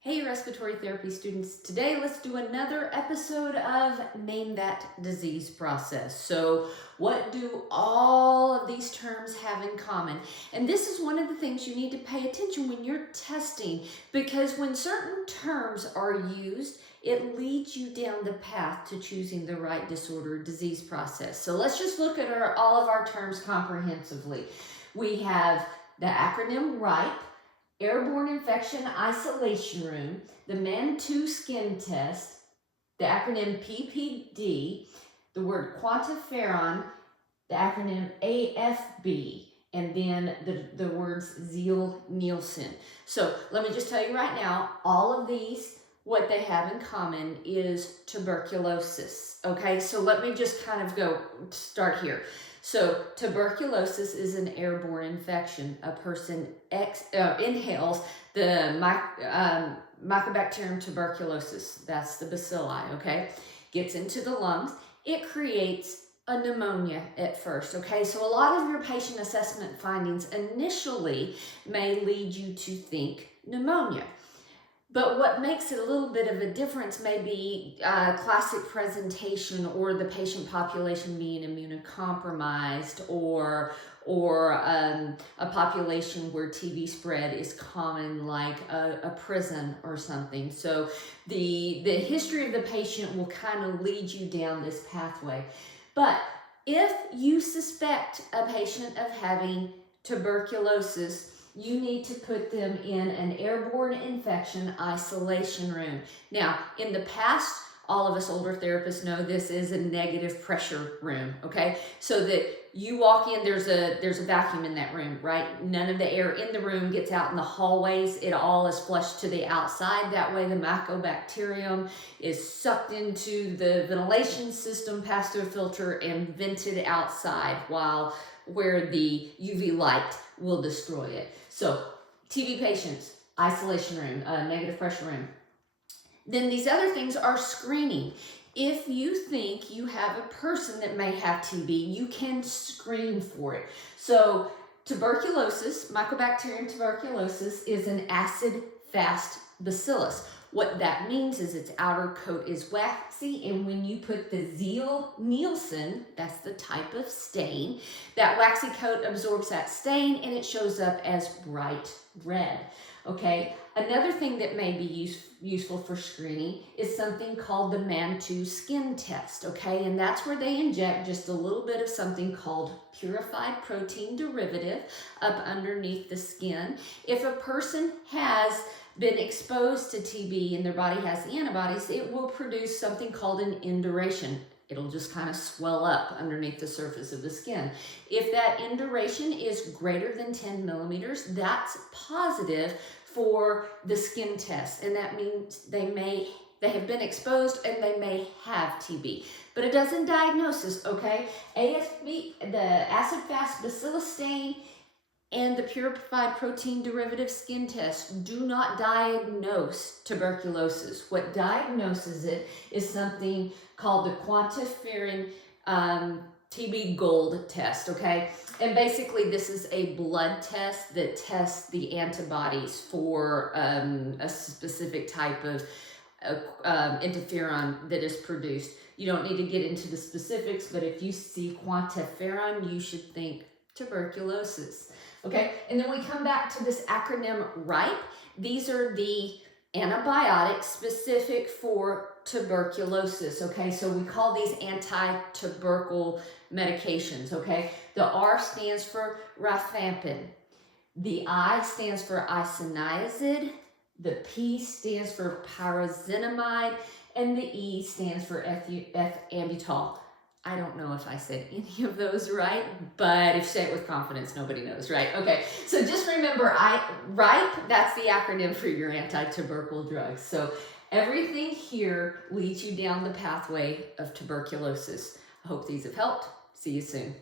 Hey respiratory therapy students, today let's do another episode of Name That Disease Process. So what do all of these terms have in common? And this is one of the things you need to pay attention when you're testing, because when certain terms are used, it leads you down the path to choosing the right disorder or disease process. So let's just look at all of our terms comprehensively. We have the acronym RIPE, Airborne Infection Isolation Room, the Man-2 Skin Test, the acronym PPD, the word quantiferon, the acronym AFB, and then the words Zeal-Nielsen. So let me just tell you right now, all of these, what they have in common is tuberculosis. Okay, so let me just kind of start here. So tuberculosis is an airborne infection. A person inhales the Mycobacterium tuberculosis, that's the bacilli, okay? Gets into the lungs. It creates a pneumonia at first, okay? So a lot of your patient assessment findings initially may lead you to think pneumonia. But what makes it a little bit of a difference may be classic presentation, or the patient population being immunocompromised, or a population where TB spread is common, like a prison or something. So the history of the patient will kind of lead you down this pathway. But if you suspect a patient of having tuberculosis, you need to put them in an airborne infection isolation room. Now, in the past, all of us older therapists know this is a negative pressure room, okay? So that you walk in, there's a vacuum in that room, right? None of the air in the room gets out in the hallways. It all is flushed to the outside. That way the mycobacterium is sucked into the ventilation system, passed through a filter, and vented outside, where the UV light will destroy it. So TB patients, isolation room, negative pressure room. Then these other things are screening. If you think you have a person that may have TB, you can screen for it. So tuberculosis, Mycobacterium tuberculosis, is an acid-fast bacillus. What that means is its outer coat is waxy, and when you put the Zeal-Nielsen, that's the type of stain, that waxy coat absorbs that stain and it shows up as bright red. Okay, another thing that may be useful for screening is something called the Man-2 Skin Test, okay? And that's where they inject just a little bit of something called purified protein derivative up underneath the skin. If a person has been exposed to TB and their body has the antibodies, it will produce something called an induration. It'll just kind of swell up underneath the surface of the skin. If that induration is greater than 10 millimeters, that's positive for the skin test. And that means they have been exposed and they may have TB. But it doesn't diagnose us, okay? AFB, the acid-fast bacillus stain, and the purified protein derivative skin test do not diagnose tuberculosis. What diagnoses it is something called the quantiferon TB Gold test, okay? And basically this is a blood test that tests the antibodies for a specific type of interferon that is produced. You don't need to get into the specifics, but if you see quantiferon, you should think tuberculosis. Okay, and then we come back to this acronym RIPE. These are the antibiotics specific for tuberculosis, okay? So we call these anti-tubercle medications, okay? The R stands for rifampin. The I stands for isoniazid. The P stands for pyrazinamide. And the E stands for ethambutol. I don't know if I said any of those right, but if you say it with confidence, nobody knows, right? Okay, so just remember, RIPE, that's the acronym for your anti-tubercle drugs. So everything here leads you down the pathway of tuberculosis. I hope these have helped. See you soon.